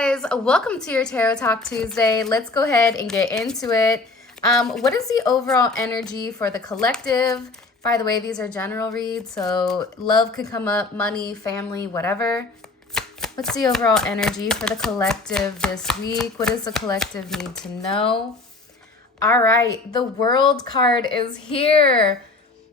guys, welcome to your Tarot Talk Tuesday. Let's go ahead and get into it. What is the overall energy for the collective? By the way, these are general reads, so love could come up, money, family, whatever. What's the overall energy for the collective this week? What does the collective need to know? All right, the World card is here.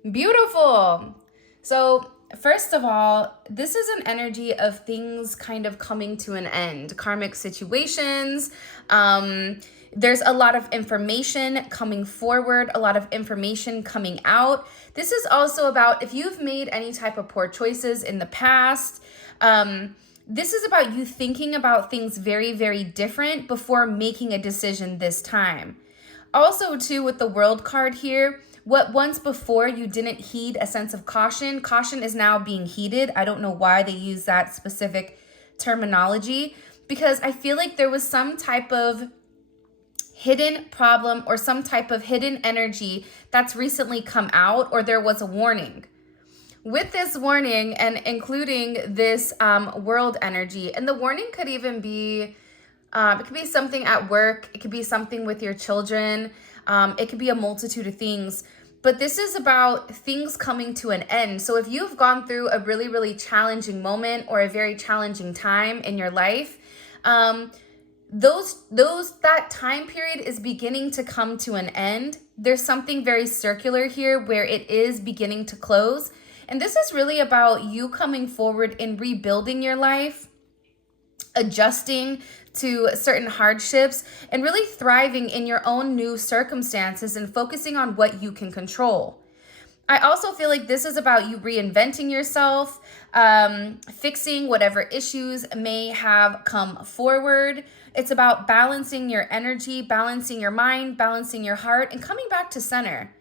Beautiful. So first of all, this is an energy of things kind of coming to an end, karmic situations. There's a lot of information coming forward, a lot of information coming out. This is also about if you've made any type of poor choices in the past. This is about you thinking about things very, very different before making a decision this time. Also, too, with the World card here, what once before you didn't heed a sense of caution, caution is now being heeded. I don't know why they use that specific terminology, because I feel like there was some type of hidden problem or some type of hidden energy that's recently come out, or there was a warning. With this warning and including this World energy, and the warning could even be, it could be something at work, it could be something with your children, it could be a multitude of things. But this is about things coming to an end. So if you've gone through a really, really challenging moment or a very challenging time in your life, that time period is beginning to come to an end. There's something very circular here where it is beginning to close. And this is really about you coming forward and rebuilding your life, adjusting to certain hardships, and really thriving in your own new circumstances and focusing on what you can control. I also feel like this is about you reinventing yourself, fixing whatever issues may have come forward. It's about balancing your energy, balancing your mind, balancing your heart, and coming back to center.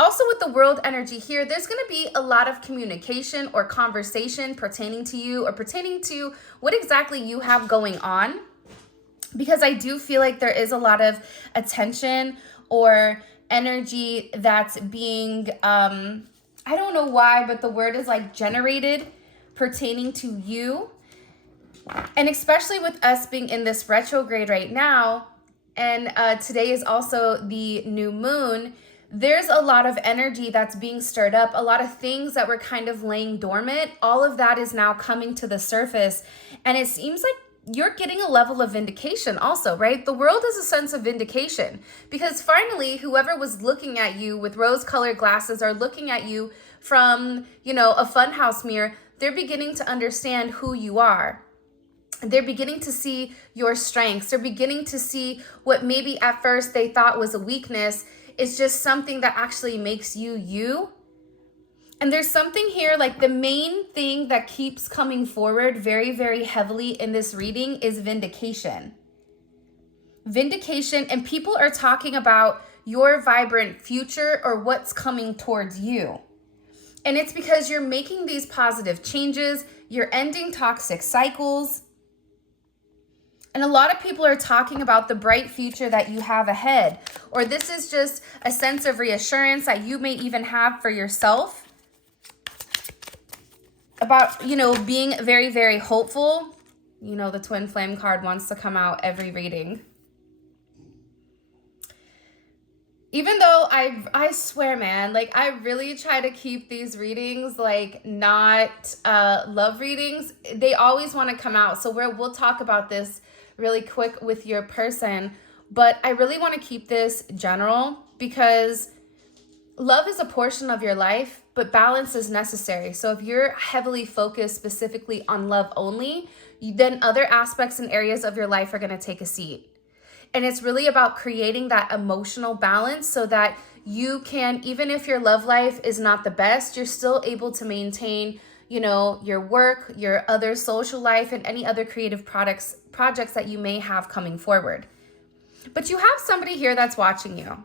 Also, with the World energy here, there's going to be a lot of communication or conversation pertaining to you or pertaining to what exactly you have going on. Because I do feel like there is a lot of attention or energy that's being, I don't know why, but the word is like generated pertaining to you. And especially with us being in this retrograde right now, and today is also the new moon, there's a lot of energy that's being stirred up, a lot of things that were kind of laying dormant. All of that is now coming to the surface. And it seems like you're getting a level of vindication also, right? The World is a sense of vindication because finally, whoever was looking at you with rose-colored glasses or looking at you from, a funhouse mirror, they're beginning to understand who you are. They're beginning to see your strengths. They're beginning to see what maybe at first they thought was a weakness. It's just something that actually makes you you. And there's something here, like the main thing that keeps coming forward very, very heavily in this reading is vindication. Vindication, and people are talking about your vibrant future or what's coming towards you. And it's because you're making these positive changes, you're ending toxic cycles. And a lot of people are talking about the bright future that you have ahead. Or this is just a sense of reassurance that you may even have for yourself. About, being very, very hopeful. The twin flame card wants to come out every reading. Even though I swear, man, like I really try to keep these readings like not love readings. They always want to come out. So we'll talk about this really quick with your person. But I really want to keep this general because love is a portion of your life, but balance is necessary. So if you're heavily focused specifically on love only, then other aspects and areas of your life are going to take a seat. And it's really about creating that emotional balance so that you can, even if your love life is not the best, you're still able to maintain, your work, your other social life, and any other creative projects that you may have coming forward. But you have somebody here that's watching you.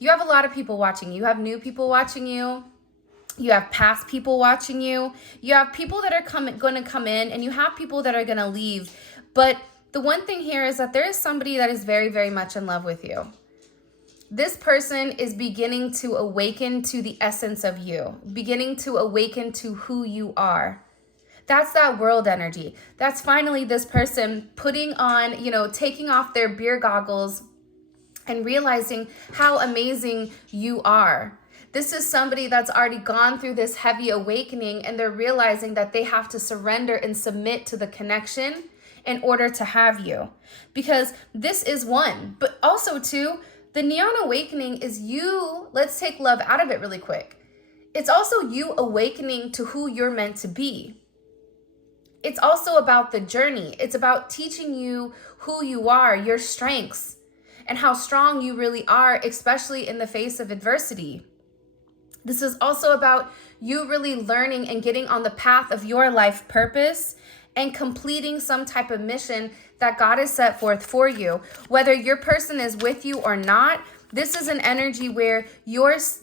You have a lot of people watching you. You have new people watching you. You have past people watching you. You have people that are going to come in, and you have people that are going to leave. But the one thing here is that there is somebody that is very, very much in love with you. This person is beginning to awaken to the essence of you, beginning to awaken to who you are. That's that world energy. That's finally this person putting on, taking off their beer goggles and realizing how amazing you are. This is somebody that's already gone through this heavy awakening, and they're realizing that they have to surrender and submit to the connection in order to have you. Because this is one, but also two, the neon awakening is you. Let's take love out of it really quick. It's also you awakening to who you're meant to be. It's also about the journey. It's about teaching you who you are, your strengths, and how strong you really are, especially in the face of adversity. This is also about you really learning and getting on the path of your life purpose and completing some type of mission that God has set forth for you. Whether your person is with you or not, this is an energy where it's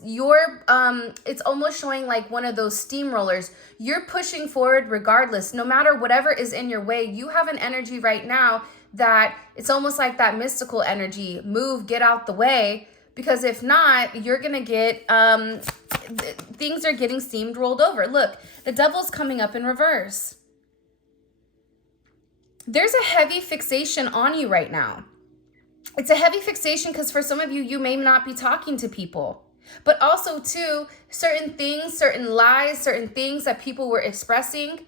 almost showing like one of those steamrollers. You're pushing forward regardless, no matter whatever is in your way. You have an energy right now that it's almost like that mystical energy. Move, get out the way, because if not, you're gonna get things are getting steamrolled over. Look, the devil's coming up in reverse. There's a heavy fixation on you right now. It's a heavy fixation because for some of you, you may not be talking to people, but also too, certain things, certain lies, certain things that people were expressing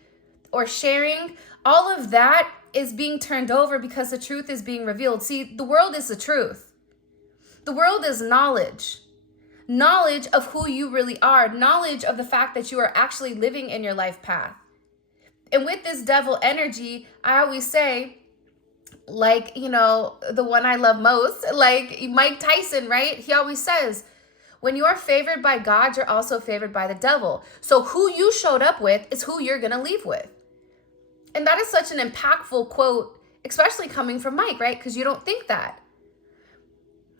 or sharing, all of that is being turned over because the truth is being revealed. See, the world is the truth. The world is knowledge. Knowledge of who you really are. Knowledge of the fact that you are actually living in your life path. And with this devil energy, I always say, like, the one I love most, like Mike Tyson, right? He always says, when you are favored by God, you're also favored by the devil. So who you showed up with is who you're going to leave with. And that is such an impactful quote, especially coming from Mike, right? Because you don't think that.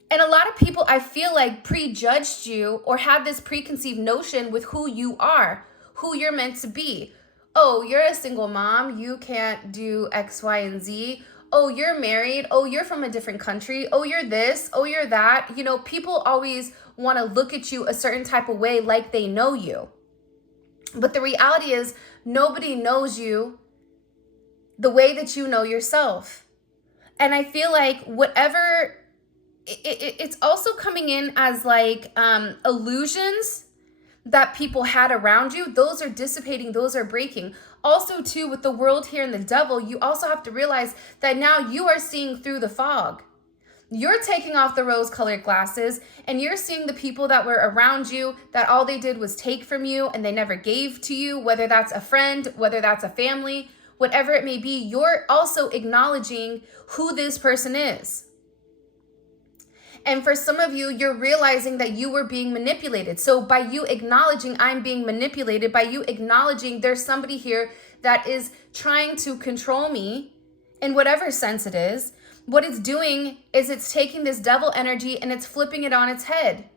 And a lot of people, I feel like, prejudged you or had this preconceived notion with who you are, who you're meant to be. Oh, you're a single mom. You can't do X, Y, and Z. Oh, you're married. Oh, you're from a different country. Oh, you're this. Oh, you're that. People always want to look at you a certain type of way like they know you. But the reality is nobody knows you the way that you know yourself. And I feel like whatever, it's also coming in as like illusions that people had around you. Those are dissipating, those are breaking. Also too, with the world here and the devil, you also have to realize that now you are seeing through the fog. You're taking off the rose-colored glasses and you're seeing the people that were around you that all they did was take from you and they never gave to you, whether that's a friend, whether that's a family, whatever it may be. You're also acknowledging who this person is. And for some of you, you're realizing that you were being manipulated. So by you acknowledging I'm being manipulated, by you acknowledging there's somebody here that is trying to control me in whatever sense it is, what it's doing is it's taking this devil energy and it's flipping it on its head.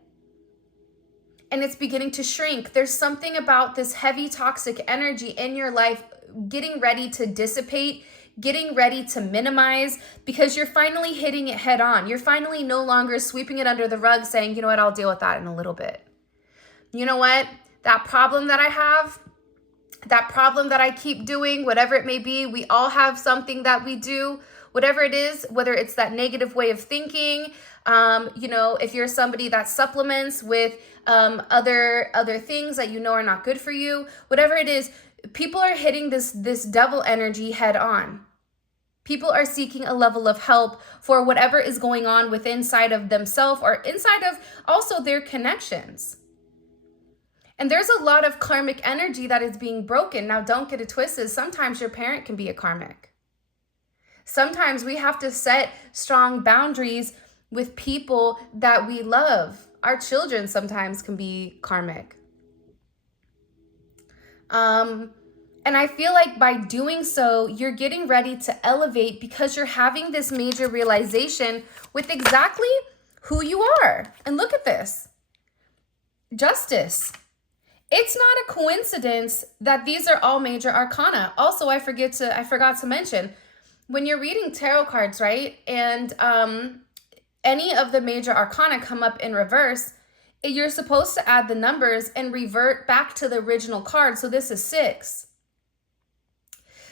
And it's beginning to shrink. There's something about this heavy toxic energy in your life getting ready to dissipate, getting ready to minimize, because you're finally hitting it head on. You're finally no longer sweeping it under the rug saying, you know what, I'll deal with that in a little bit. You know what, that problem that I have, that problem that I keep doing, whatever it may be, we all have something that we do, whatever it is, whether it's that negative way of thinking, if you're somebody that supplements with other things that are not good for you, whatever it is, people are hitting this devil energy head on. People are seeking a level of help for whatever is going on within inside of themselves or inside of also their connections. And there's a lot of karmic energy that is being broken. Now, don't get it twisted. Sometimes your parent can be a karmic. Sometimes we have to set strong boundaries with people that we love. Our children sometimes can be karmic. And I feel like by doing so, you're getting ready to elevate because you're having this major realization with exactly who you are. And look at this. Justice. It's not a coincidence that these are all major arcana. Also, I forgot to mention, when you're reading tarot cards, right? And any of the major arcana come up in reverse, you're supposed to add the numbers and revert back to the original card. So this is 6.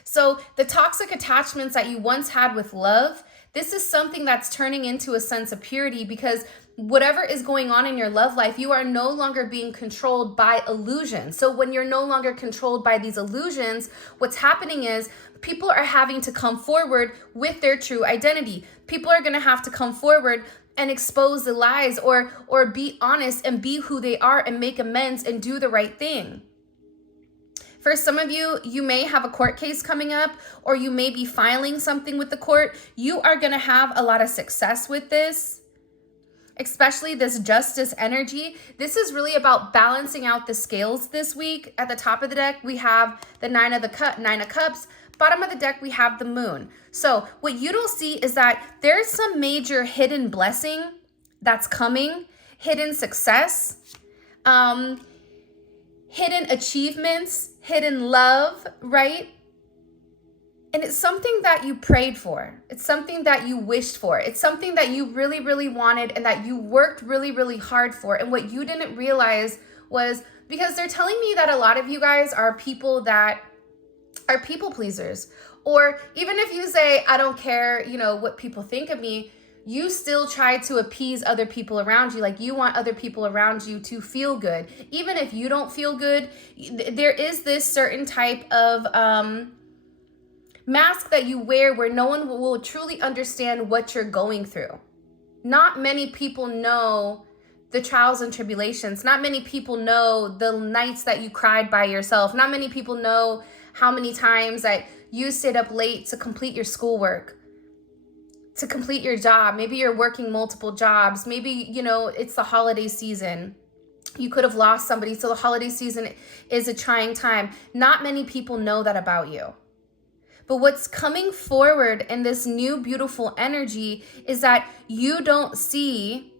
So the toxic attachments that you once had with love, this is something that's turning into a sense of purity, because whatever is going on in your love life, you are no longer being controlled by illusions. So when you're no longer controlled by these illusions, what's happening is people are having to come forward with their true identity. People are going to have to come forward and expose the lies, or be honest and be who they are and make amends and do the right thing. For some of you, you may have a court case coming up, or you may be filing something with the court. You are going to have a lot of success with this, especially this justice energy. This is really about balancing out the scales this week. At the top of the deck, we have the Nine of Cups. Bottom of the deck, we have the Moon. So what you don't see is that there's some major hidden blessing that's coming, hidden success, hidden achievements, hidden love, right? And it's something that you prayed for. It's something that you wished for. It's something that you really, really wanted and that you worked really, really hard for. And what you didn't realize was, because they're telling me that a lot of you guys are people that are people pleasers. Or even if you say, I don't care, what people think of me, you still try to appease other people around you. Like, you want other people around you to feel good. Even if you don't feel good, there is this certain type of mask that you wear where no one will truly understand what you're going through. Not many people know the trials and tribulations. Not many people know the nights that you cried by yourself. Not many people know how many times that you stayed up late to complete your schoolwork, to complete your job. Maybe you're working multiple jobs. Maybe, it's the holiday season. You could have lost somebody. So the holiday season is a trying time. Not many people know that about you. But what's coming forward in this new beautiful energy is that you don't see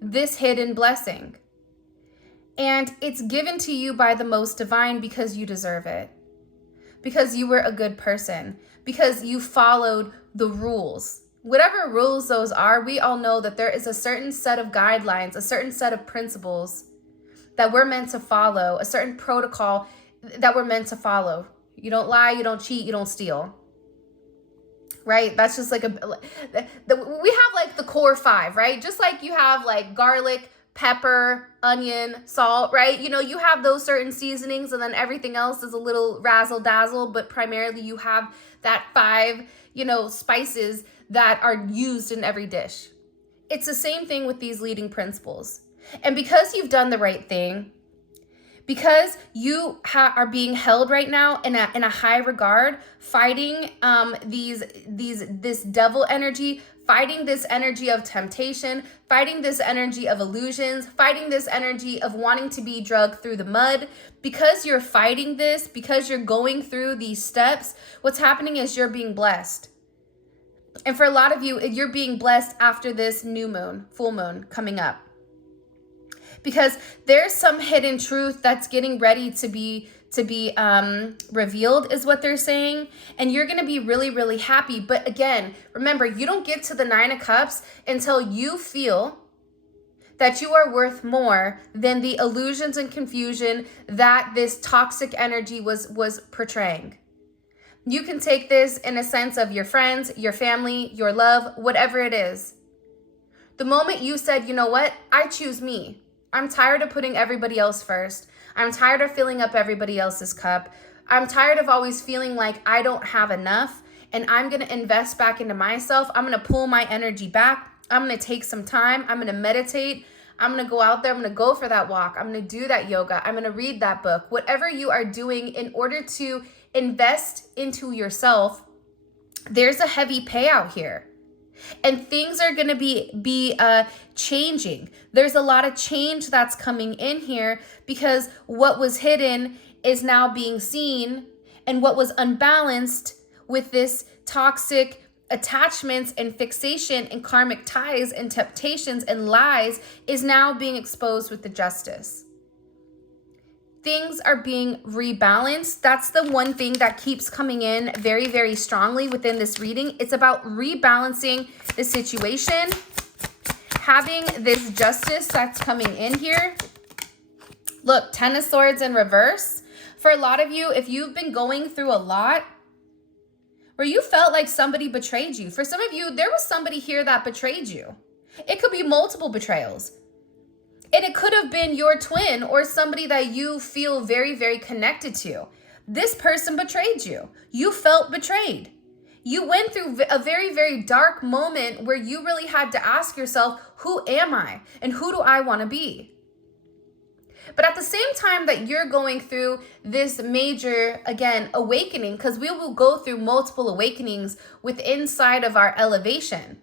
this hidden blessing. And it's given to you by the most divine because you deserve it. Because you were a good person. Because you followed the rules. Whatever rules those are, we all know that there is a certain set of guidelines, a certain set of principles that we're meant to follow, a certain protocol that we're meant to follow. You don't lie, you don't cheat, you don't steal. Right? That's just like we have like the core 5, right? Just like you have like garlic, pepper, onion, salt, right? You have those certain seasonings, and then everything else is a little razzle dazzle, but primarily you have that 5, spices that are used in every dish. It's the same thing with these leading principles. And because you've done the right thing, because you are being held right now in a high regard, fighting this devil energy, fighting this energy of temptation, fighting this energy of illusions, fighting this energy of wanting to be drugged through the mud. Because you're fighting this, because you're going through these steps, what's happening is you're being blessed. And for a lot of you, you're being blessed after this new moon, full moon coming up. Because there's some hidden truth that's getting ready to be revealed, is what they're saying. And you're going to be really, really happy. But again, remember, you don't get to the 9 of Cups until you feel that you are worth more than the illusions and confusion that this toxic energy was portraying. You can take this in a sense of your friends, your family, your love, whatever it is. The moment you said, you know what, I choose me. I'm tired of putting everybody else first. I'm tired of filling up everybody else's cup. I'm tired of always feeling like I don't have enough, and I'm going to invest back into myself. I'm going to pull my energy back. I'm going to take some time. I'm going to meditate. I'm going to go out there. I'm going to go for that walk. I'm going to do that yoga. I'm going to read that book. Whatever you are doing in order to invest into yourself, there's a heavy payout here. And things are going to be changing. There's a lot of change that's coming in here, because what was hidden is now being seen, and what was unbalanced with this toxic attachments and fixation and karmic ties and temptations and lies is now being exposed with the justice. Things are being rebalanced. That's the one thing that keeps coming in very, very strongly within this reading. It's about rebalancing the situation, having this justice that's coming in here. Look, 10 of Swords in reverse, For a lot of you, if you've been going through a lot where you felt like somebody betrayed you, for some of you, there was somebody here that betrayed you. It could be multiple betrayals. And it could have been your twin or somebody that you feel very, very connected to. This person betrayed you. You felt betrayed. You went through a very, very dark moment where you really had to ask yourself, who am I and who do I want to be? But at the same time that you're going through this major, again, awakening, because we will go through multiple awakenings inside of our elevation,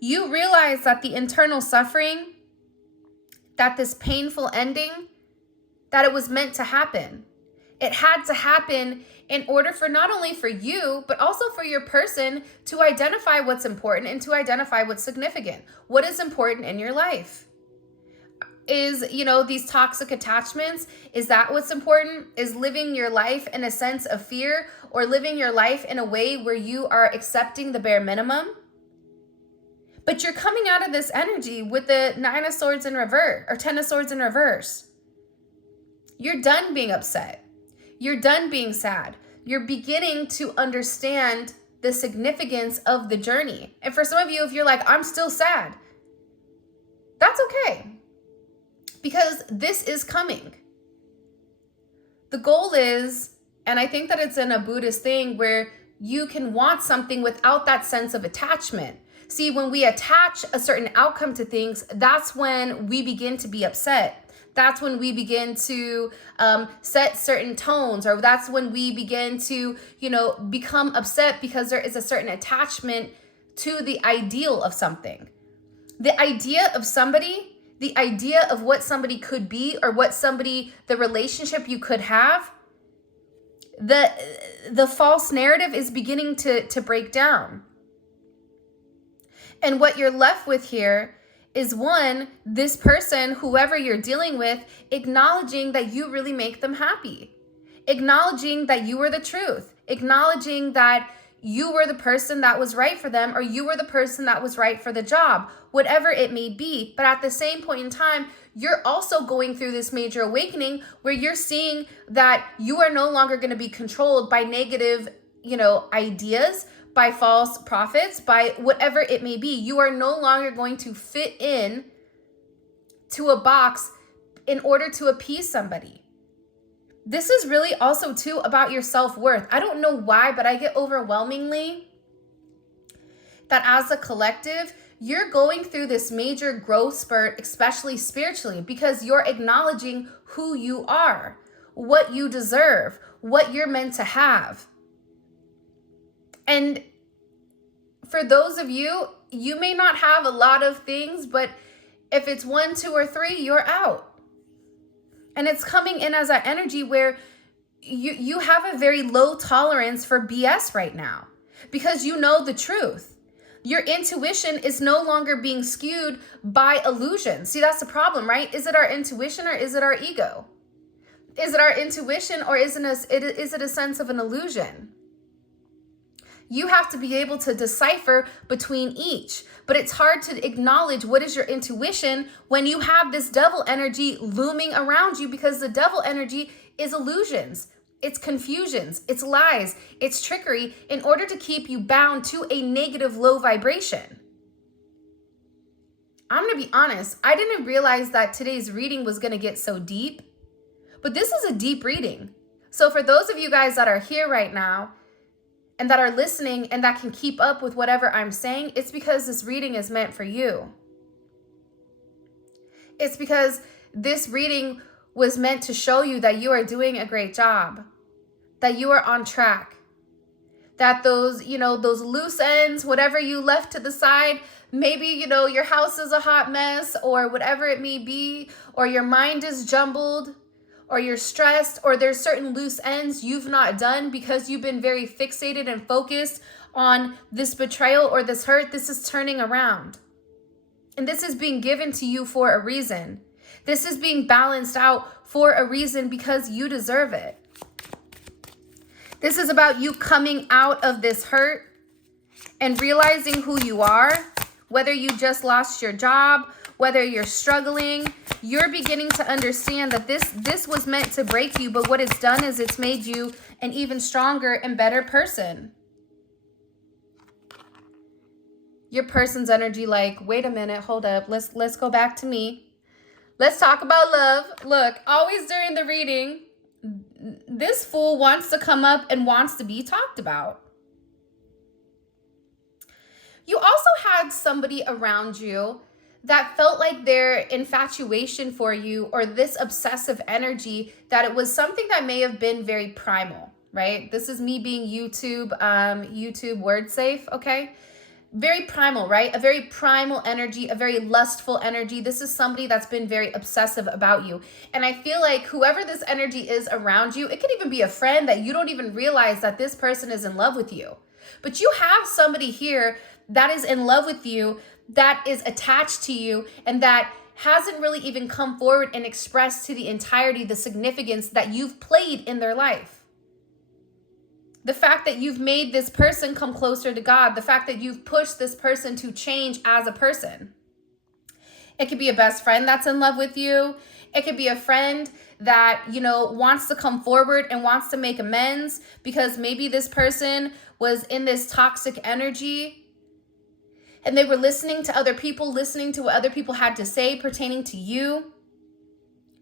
you realize that the internal suffering, that this painful ending, that it was meant to happen. It had to happen in order for not only for you, but also for your person to identify what's important and to identify what's significant. What is important in your life? Is, these toxic attachments, is that what's important? Is living your life in a sense of fear, or living your life in a way where you are accepting the bare minimum? But you're coming out of this energy with the 9 of Swords in reverse, or 10 of Swords in reverse. You're done being upset. You're done being sad. You're beginning to understand the significance of the journey. And for some of you, if you're like, I'm still sad, that's okay. Because this is coming. The goal is, and I think that it's in a Buddhist thing, where you can want something without that sense of attachment. See, when we attach a certain outcome to things, that's when we begin to be upset. That's when we begin to set certain tones, or that's when we begin to, become upset because there is a certain attachment to the ideal of something. The idea of somebody, the idea of what somebody could be, or the relationship you could have, the false narrative is beginning to break down. And what you're left with here is, one, this person, whoever you're dealing with, acknowledging that you really make them happy, acknowledging that you were the truth, acknowledging that you were the person that was right for them, or you were the person that was right for the job, whatever it may be. But at the same point in time, you're also going through this major awakening where you're seeing that you are no longer going to be controlled by negative, ideas, by false prophets, by whatever it may be. You are no longer going to fit in to a box in order to appease somebody. This is really also too about your self-worth. I don't know why, but I get overwhelmingly that as a collective, you're going through this major growth spurt, especially spiritually, because you're acknowledging who you are, what you deserve, what you're meant to have. And for those of you, you may not have a lot of things, but if it's 1, 2, or 3, you're out. And it's coming in as an energy where you have a very low tolerance for BS right now, because you know the truth. Your intuition is no longer being skewed by illusion. See, that's the problem, right? Is it our intuition, or is it our ego? Is it our intuition, or is it a sense of an illusion? You have to be able to decipher between each. But it's hard to acknowledge what is your intuition when you have this devil energy looming around you, because the devil energy is illusions, it's confusions, it's lies, it's trickery in order to keep you bound to a negative low vibration. I'm going to be honest, I didn't realize that today's reading was going to get so deep, but this is a deep reading. So for those of you guys that are here right now, and that are listening and that can keep up with whatever I'm saying, it's because this reading is meant for you. It's because this reading was meant to show you that you are doing a great job, that you are on track, that those loose ends, whatever you left to the side, maybe, your house is a hot mess, or whatever it may be, or your mind is jumbled, or you're stressed, or there's certain loose ends you've not done because you've been very fixated and focused on this betrayal or this hurt. This is turning around. And this is being given to you for a reason. This is being balanced out for a reason, because you deserve it. This is about you coming out of this hurt and realizing who you are, whether you just lost your job, whether you're struggling, you're beginning to understand that this was meant to break you, but what it's done is it's made you an even stronger and better person. Your person's energy like, wait a minute, hold up, let's go back to me. Let's talk about love. Look, always during the reading, this fool wants to come up and wants to be talked about. You also had somebody around you that felt like their infatuation for you, or this obsessive energy, that it was something that may have been very primal, right? This is me being YouTube word safe, okay? Very primal, right? A very primal energy, a very lustful energy. This is somebody that's been very obsessive about you. And I feel like whoever this energy is around you, it could even be a friend that you don't even realize that this person is in love with you. But you have somebody here that is in love with you, that is attached to you, and that hasn't really even come forward and expressed to the entirety the significance that you've played in their life. The fact that you've made this person come closer to God, the fact that you've pushed this person to change as a person. It could be a best friend that's in love with you. It could be a friend that, wants to come forward and wants to make amends because maybe this person was in this toxic energy and they were listening to other people, listening to what other people had to say pertaining to you.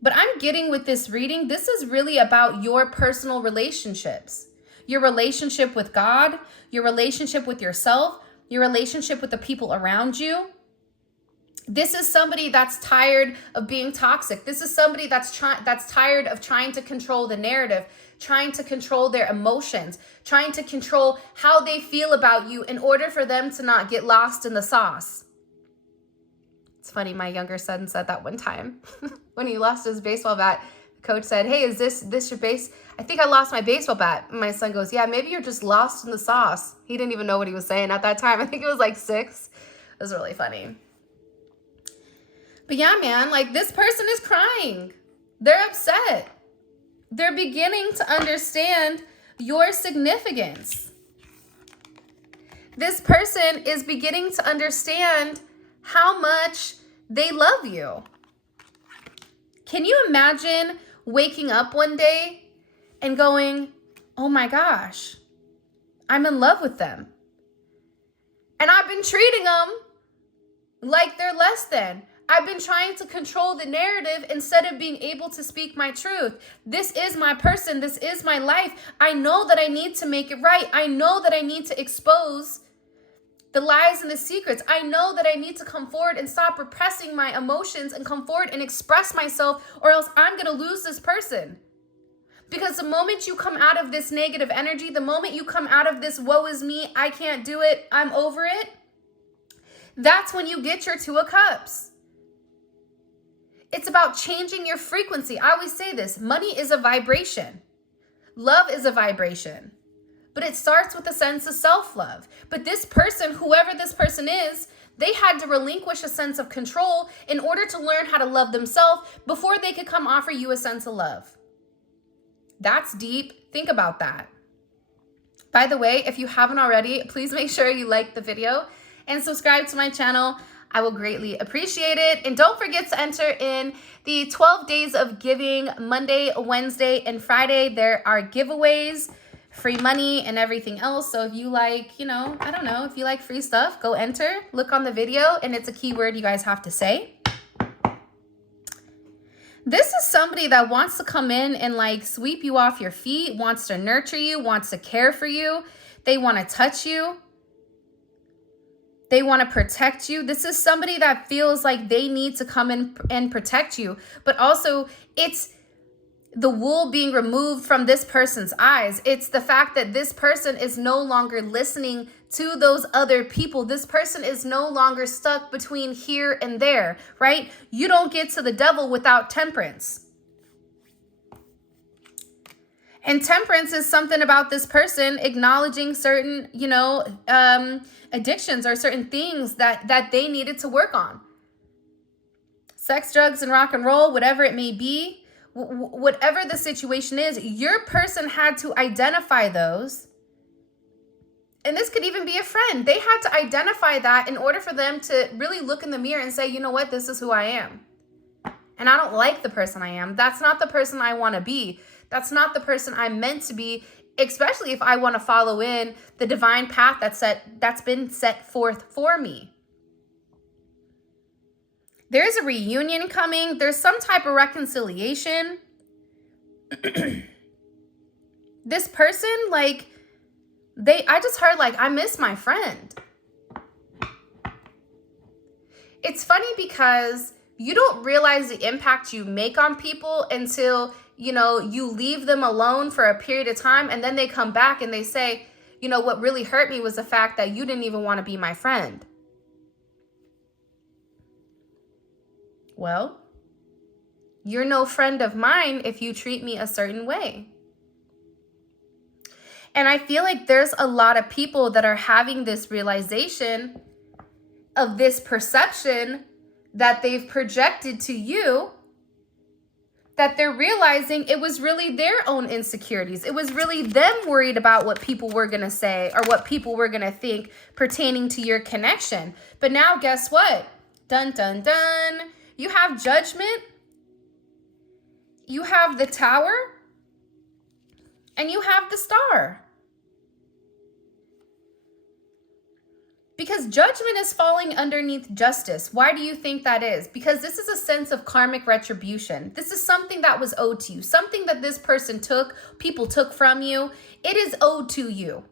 But I'm getting with this reading, this is really about your personal relationships. Your relationship with God, your relationship with yourself, your relationship with the people around you. This is somebody that's tired of being toxic. This is somebody that's tired of trying to control the narrative, trying to control their emotions, trying to control how they feel about you in order for them to not get lost in the sauce. It's funny, my younger son said that one time when he lost his baseball bat. Coach said, hey, is this your base? I think I lost my baseball bat. And my son goes, yeah, maybe you're just lost in the sauce. He didn't even know what he was saying at that time. I think it was like 6. It was really funny. But yeah, man, like this person is crying. They're upset. They're beginning to understand your significance. This person is beginning to understand how much they love you. Can you imagine waking up one day and going, oh my gosh, I'm in love with them. And I've been treating them like they're less than. I've been trying to control the narrative instead of being able to speak my truth. This is my person. This is my life. I know that I need to make it right. I know that I need to expose the lies and the secrets. I know that I need to come forward and stop repressing my emotions and come forward and express myself, or else I'm going to lose this person. Because the moment you come out of this negative energy, the moment you come out of this woe is me, I can't do it, I'm over it, that's when you get your 2 of Cups. It's about changing your frequency. I always say this, money is a vibration. Love is a vibration. But it starts with a sense of self-love. But this person, whoever this person is, they had to relinquish a sense of control in order to learn how to love themselves before they could come offer you a sense of love. That's deep. Think about that. By the way, if you haven't already, please make sure you like the video and subscribe to my channel. I will greatly appreciate it. And don't forget to enter in the 12 days of giving. Monday, Wednesday, and Friday. There are giveaways, free money, and everything else. So if you like, I don't know, if you like free stuff, go enter, look on the video, and it's a keyword you guys have to say. This is somebody that wants to come in and like sweep you off your feet, wants to nurture you, wants to care for you. They want to touch you. They want to protect you. This is somebody that feels like they need to come in and protect you, but also it's the wool being removed from this person's eyes. It's the fact that this person is no longer listening to those other people. This person is no longer stuck between here and there, right? You don't get to the devil without temperance. And temperance is something about this person acknowledging certain, addictions or certain things that they needed to work on. Sex, drugs, and rock and roll, whatever it may be. Whatever the situation is, your person had to identify those And this could even be a friend. They had to identify that in order for them to really look in the mirror and say, you know what, this is who I am. And I don't like the person I am. That's not the person I want to be. That's not the person I'm meant to be, especially if I want to follow in the divine path that's been set forth for me. There's a reunion coming. There's some type of reconciliation. This person, like, I just heard, like, I miss my friend. It's funny because you don't realize the impact you make on people until, you know, you leave them alone for a period of time, and then they come back and they say, you know, what really hurt me was the fact that you didn't even want to be my friend. Well, you're no friend of mine if you treat me a certain way. And I feel like there's a lot of people that are having this realization of this perception that they've projected to you, that they're realizing it was really their own insecurities. It was really them worried about what people were going to say or what people were going to think pertaining to your connection. But now guess what? Dun, dun, dun. You have Judgment. You have the Tower. And you have the Star. Because Judgment is falling underneath Justice. Why do you think that is? Because this is a sense of karmic retribution. This is something that was owed to you. Something that this person took, people took from you. It is owed to you.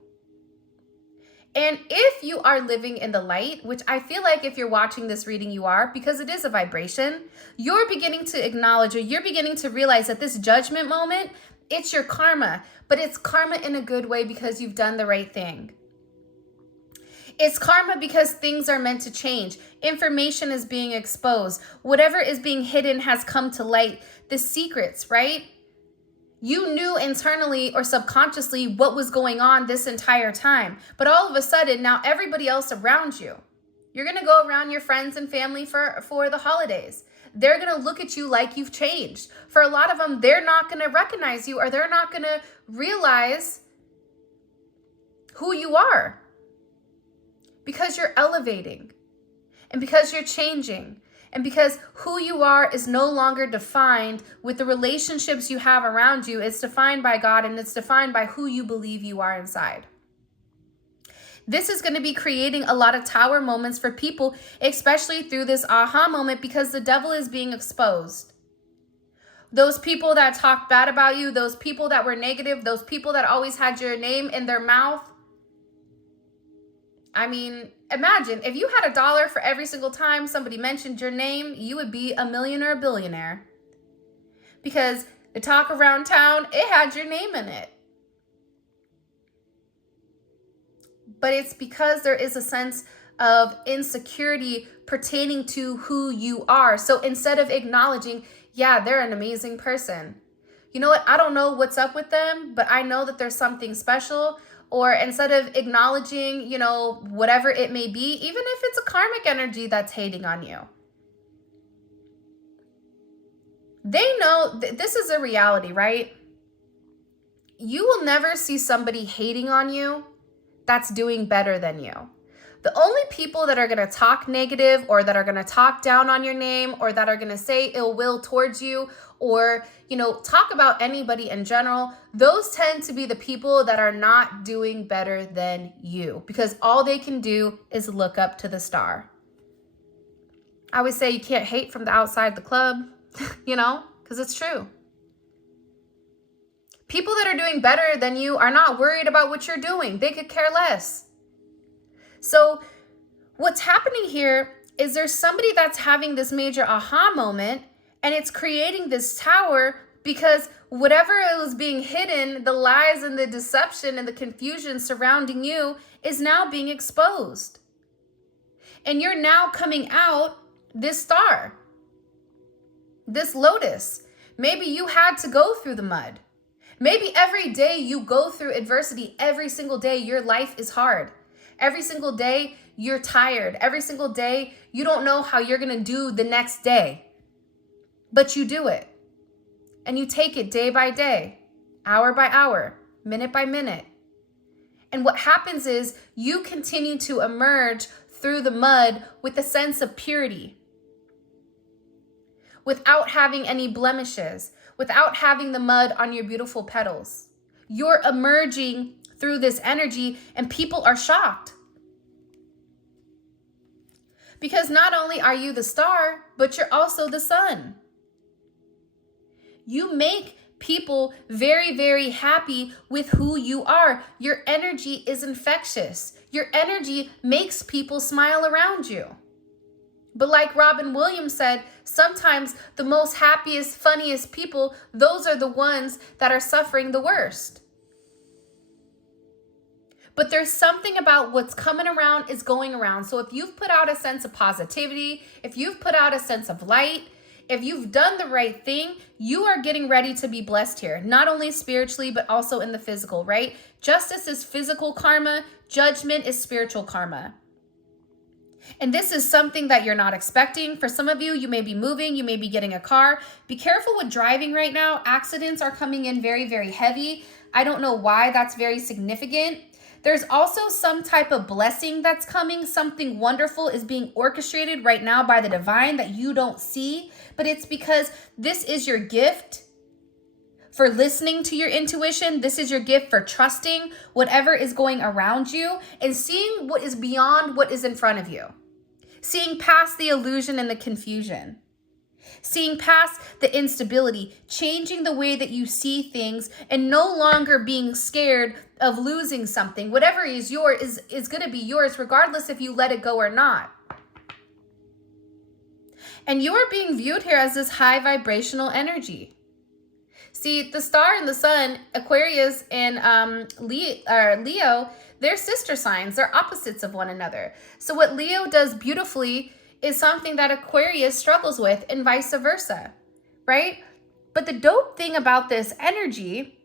And if you are living in the light, which I feel like if you're watching this reading, you are, because it is a vibration, you're beginning to acknowledge, or you're beginning to realize that this judgment moment, it's your karma, but it's karma in a good way because you've done the right thing. It's karma because things are meant to change. Information is being exposed. Whatever is being hidden has come to light. The secrets, right? You knew internally or subconsciously what was going on this entire time. But all of a sudden, now everybody else around you, you're going to go around your friends and family for the holidays. They're going to look at you like you've changed. For a lot of them, they're not going to recognize you, or they're not going to realize who you are. Because you're elevating, and because you're changing, and because who you are is no longer defined with the relationships you have around you. It's defined by God, and it's defined by who you believe you are inside. This is going to be creating a lot of tower moments for people, especially through this aha moment, because the devil is being exposed. Those people that talked bad about you, those people that were negative, those people that always had your name in their mouth. I mean, imagine if you had $1 for every single time somebody mentioned your name, you would be a millionaire or a billionaire. Because the talk around town, it had your name in it. But it's because there is a sense of insecurity pertaining to who you are. So instead of acknowledging, yeah, they're an amazing person. You know what? I don't know what's up with them, but I know that there's something special. Or instead of acknowledging, you know, whatever it may be, even if it's a karmic energy that's hating on you. They know this is a reality, right? You will never see somebody hating on you that's doing better than you. The only people that are going to talk negative, or that are going to talk down on your name, or that are going to say ill will towards you, or, you know, talk about anybody in general, those tend to be the people that are not doing better than you, because all they can do is look up to the star. I always say you can't hate from the outside the club, you know, because it's true. People that are doing better than you are not worried about what you're doing. They could care less. So what's happening here is there's somebody that's having this major aha moment, and it's creating this tower because whatever was being hidden, the lies and the deception and the confusion surrounding you is now being exposed. And you're now coming out this star, this lotus. Maybe you had to go through the mud. Maybe every day you go through adversity. Every single day your life is hard. Every single day you're tired. Every single day you don't know how you're going to do the next day. But you do it. And you take it day by day, hour by hour, minute by minute. And what happens is you continue to emerge through the mud with a sense of purity, without having any blemishes, without having the mud on your beautiful petals. You're emerging through this energy and people are shocked. Because not only are you the star, but you're also the sun. You make people very, very happy with who you are. Your energy is infectious. Your energy makes people smile around you. But like Robin Williams said, sometimes the most happiest, funniest people, those are the ones that are suffering the worst. But there's something about what's coming around is going around. So if you've put out a sense of positivity, if you've put out a sense of light, if you've done the right thing, you are getting ready to be blessed here. Not only spiritually, but also in the physical, right? Justice is physical karma. Judgment is spiritual karma. And this is something that you're not expecting. For some of you, you may be moving, you may be getting a car. Be careful with driving right now. Accidents are coming in very, very heavy. I don't know why that's very significant. There's also some type of blessing that's coming. Something wonderful is being orchestrated right now by the divine that you don't see. But it's because this is your gift for listening to your intuition. This is your gift for trusting whatever is going around you and seeing what is beyond what is in front of you. Seeing past the illusion and the confusion. Seeing past the instability, changing the way that you see things and no longer being scared of losing something. Whatever is yours is going to be yours regardless if you let it go or not. And you are being viewed here as this high vibrational energy. See, the star and the sun, Aquarius and Leo, they're sister signs. They're opposites of one another. So what Leo does beautifully is something that Aquarius struggles with and vice versa, right? But the dope thing about this energy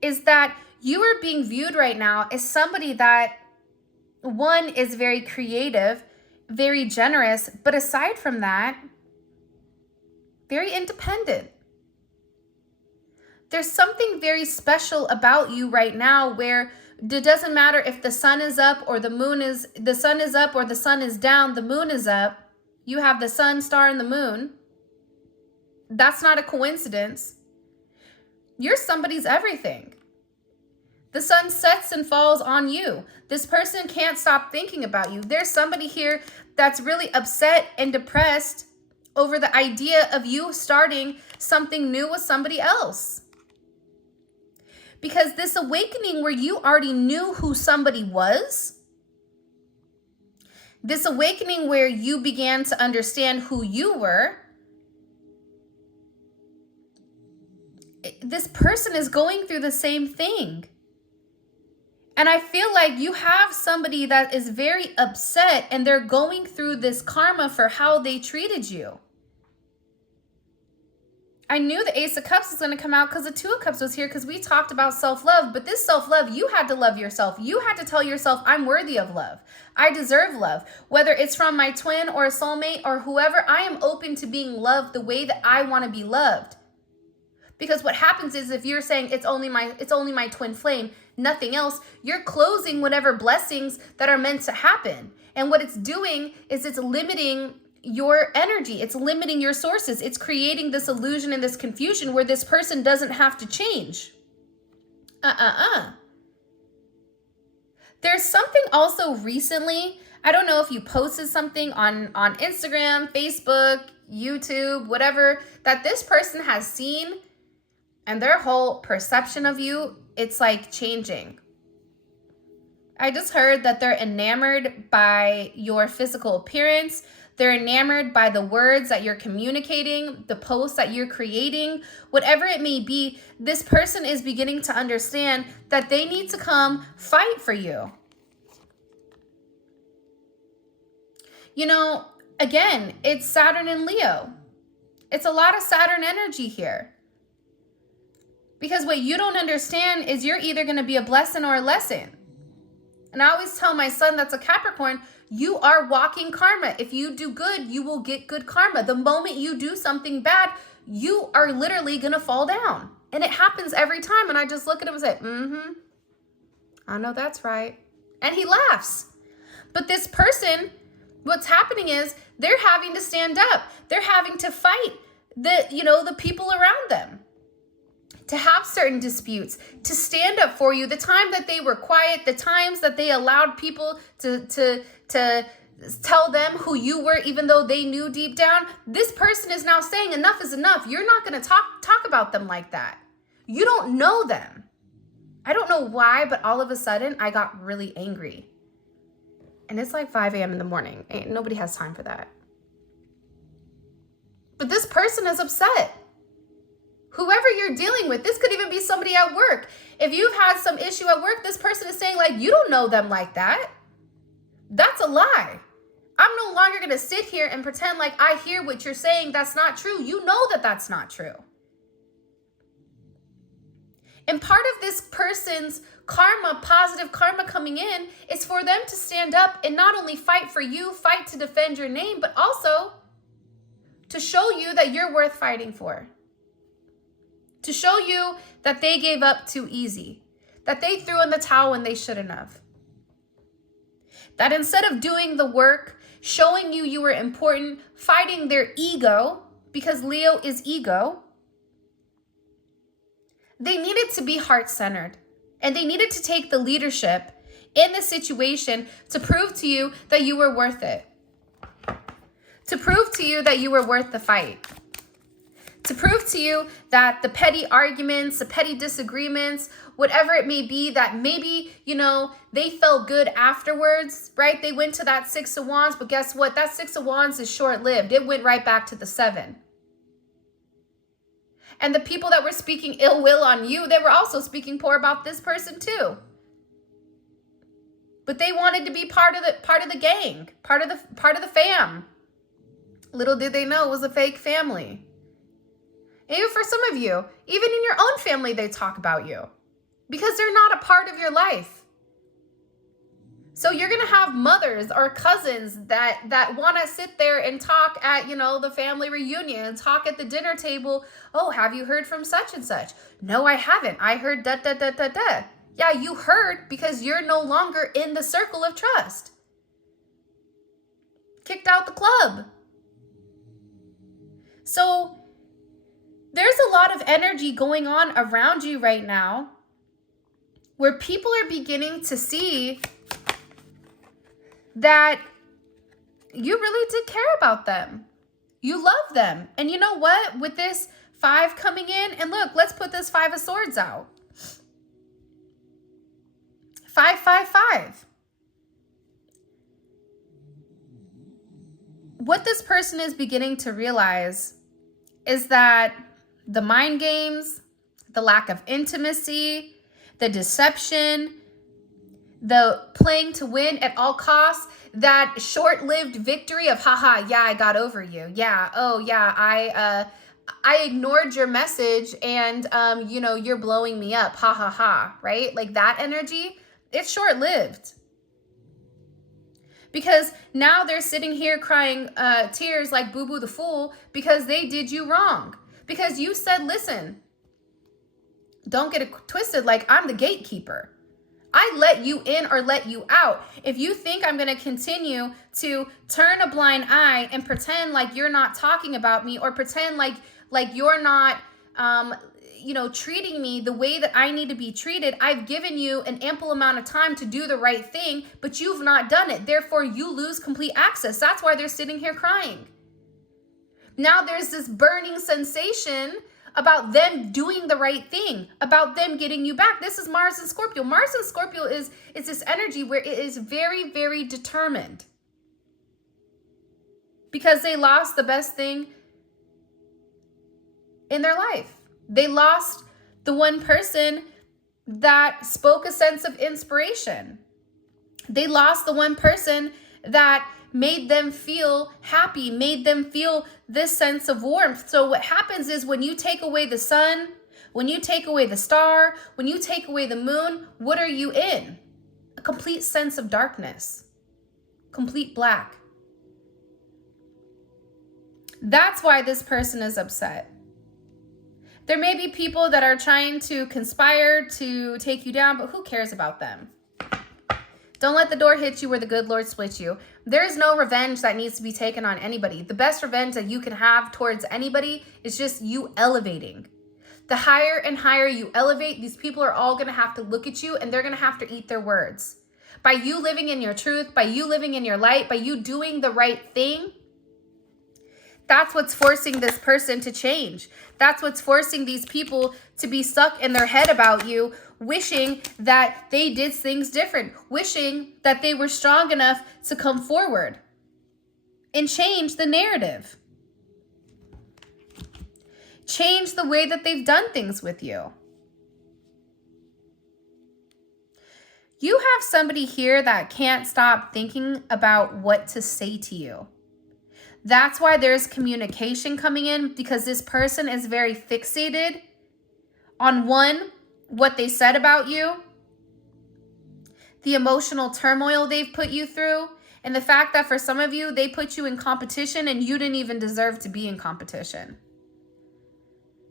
is that you are being viewed right now as somebody that, one, is very creative, very generous, but aside from that, very independent. There's something very special about you right now where it doesn't matter if the sun is up or the sun is up or the sun is down, the moon is up. You have the sun, star, and the moon. That's not a coincidence. You're somebody's everything. The sun sets and falls on you. This person can't stop thinking about you. There's somebody here that's really upset and depressed over the idea of you starting something new with somebody else. Because this awakening where you already knew who somebody was, this awakening where you began to understand who you were, this person is going through the same thing. And I feel like you have somebody that is very upset and they're going through this karma for how they treated you. I knew the Ace of Cups was going to come out because the Two of Cups was here because we talked about self-love. But this self-love, you had to love yourself. You had to tell yourself, I'm worthy of love. I deserve love. Whether it's from my twin or a soulmate or whoever, I am open to being loved the way that I want to be loved. Because what happens is if you're saying it's only my twin flame, nothing else, you're closing whatever blessings that are meant to happen. And what it's doing is it's limiting your energy. It's limiting your sources. It's creating this illusion and this confusion where this person doesn't have to change. There's something also recently, I don't know if you posted something on Instagram, Facebook, YouTube, whatever, that this person has seen and their whole perception of you, it's like changing. I just heard that they're enamored by your physical appearance. They're enamored by the words that you're communicating, the posts that you're creating, whatever it may be. This person is beginning to understand that they need to come fight for you. You know, again, it's Saturn and Leo. It's a lot of Saturn energy here. Because what you don't understand is you're either going to be a blessing or a lesson. And I always tell my son that's a Capricorn, you are walking karma. If you do good, you will get good karma. The moment you do something bad, you are literally going to fall down. And it happens every time. And I just look at him and say, I know that's right. And he laughs. But this person, what's happening is they're having to stand up. They're having to fight the people around them, to have certain disputes, to stand up for you. The time that they were quiet, the times that they allowed people to tell them who you were, even though they knew deep down, this person is now saying enough is enough. You're not going to talk about them like that. You don't know them. I don't know why, but all of a sudden I got really angry. And it's like 5 a.m. in the morning. Nobody has time for that. But this person is upset. Whoever you're dealing with, this could even be somebody at work. If you've had some issue at work, this person is saying like, you don't know them like that. That's a lie. I'm no longer going to sit here and pretend like I hear what you're saying. That's not true. You know that that's not true. And part of this person's karma, positive karma coming in, is for them to stand up and not only fight for you, fight to defend your name, but also to show you that you're worth fighting for. To show you that they gave up too easy, that they threw in the towel when they shouldn't have. That instead of doing the work, showing you were important, fighting their ego, because Leo is ego, they needed to be heart-centered, and they needed to take the leadership in the situation to prove to you that you were worth it. To prove to you that you were worth the fight. To prove to you that the petty arguments, the petty disagreements, whatever it may be, that maybe, they felt good afterwards, right? They went to that 6 of Wands, but guess what? That 6 of Wands is short-lived. It went right back to the 7. And the people that were speaking ill will on you, they were also speaking poor about this person too. But they wanted to be part of the gang, part of the fam. Little did they know it was a fake family. Even for some of you, even in your own family, they talk about you because they're not a part of your life. So you're going to have mothers or cousins that want to sit there and talk at, the family reunion, talk at the dinner table. Oh, have you heard from such and such? No, I haven't. I heard da, da, da, da, da. Yeah, you heard because you're no longer in the circle of trust. Kicked out the club. So there's a lot of energy going on around you right now where people are beginning to see that you really did care about them. You love them. And you know what? With this 5 coming in, and look, let's put this 5 of Swords out. 5, 5, 5. What this person is beginning to realize is that the mind games, the lack of intimacy, the deception, the playing to win at all costs, that short-lived victory of, haha, yeah, I got over you. Yeah, oh, yeah, I ignored your message and, you're blowing me up. Ha, ha, ha, right? Like that energy, it's short-lived. Because now they're sitting here crying tears like Boo Boo the Fool because they did you wrong. Because you said, listen, don't get it twisted, like I'm the gatekeeper. I let you in or let you out. If you think I'm going to continue to turn a blind eye and pretend like you're not talking about me or pretend like you're not, treating me the way that I need to be treated, I've given you an ample amount of time to do the right thing, but you've not done it. Therefore, you lose complete access. That's why they're sitting here crying. Now there's this burning sensation about them doing the right thing, about them getting you back. This is Mars and Scorpio. Mars and Scorpio is this energy where it is very, very determined. Because they lost the best thing in their life. They lost the one person that spoke a sense of inspiration. They lost the one person that made them feel happy, made them feel this sense of warmth. So what happens is when you take away the sun, when you take away the star, when you take away the moon, what are you in? A complete sense of darkness, complete black. That's why this person is upset. There may be people that are trying to conspire to take you down, but who cares about them? Don't let the door hit you where the good Lord split you. There is no revenge that needs to be taken on anybody. The best revenge that you can have towards anybody is just you elevating. The higher and higher you elevate, these people are all going to have to look at you and they're going to have to eat their words. By you living in your truth, by you living in your light, by you doing the right thing, that's what's forcing this person to change. That's what's forcing these people to be stuck in their head about you, wishing that they did things different, wishing that they were strong enough to come forward and change the narrative. Change the way that they've done things with you. You have somebody here that can't stop thinking about what to say to you. That's why there's communication coming in, because this person is very fixated on what they said about you, the emotional turmoil they've put you through, and the fact that for some of you, they put you in competition and you didn't even deserve to be in competition.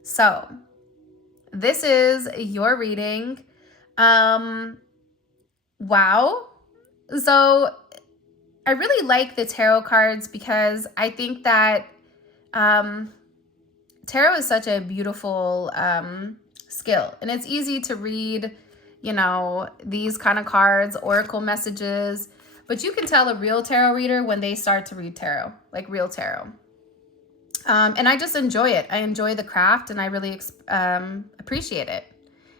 So, this is your reading. Wow. So, I really like the tarot cards because I think that tarot is such a beautiful skill, and it's easy to read, you know, these kind of cards, oracle messages, but you can tell a real tarot reader when they start to read tarot, like real tarot. And I just enjoy it. I enjoy the craft, and I really appreciate it.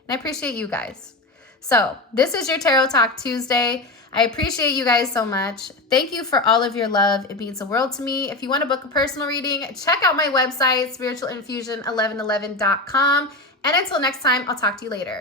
And I appreciate you guys. So this is your Tarot Talk Tuesday. I appreciate you guys so much. Thank you for all of your love. It means the world to me. If you want to book a personal reading, check out my website, spiritualinfusion1111.com. And until next time, I'll talk to you later.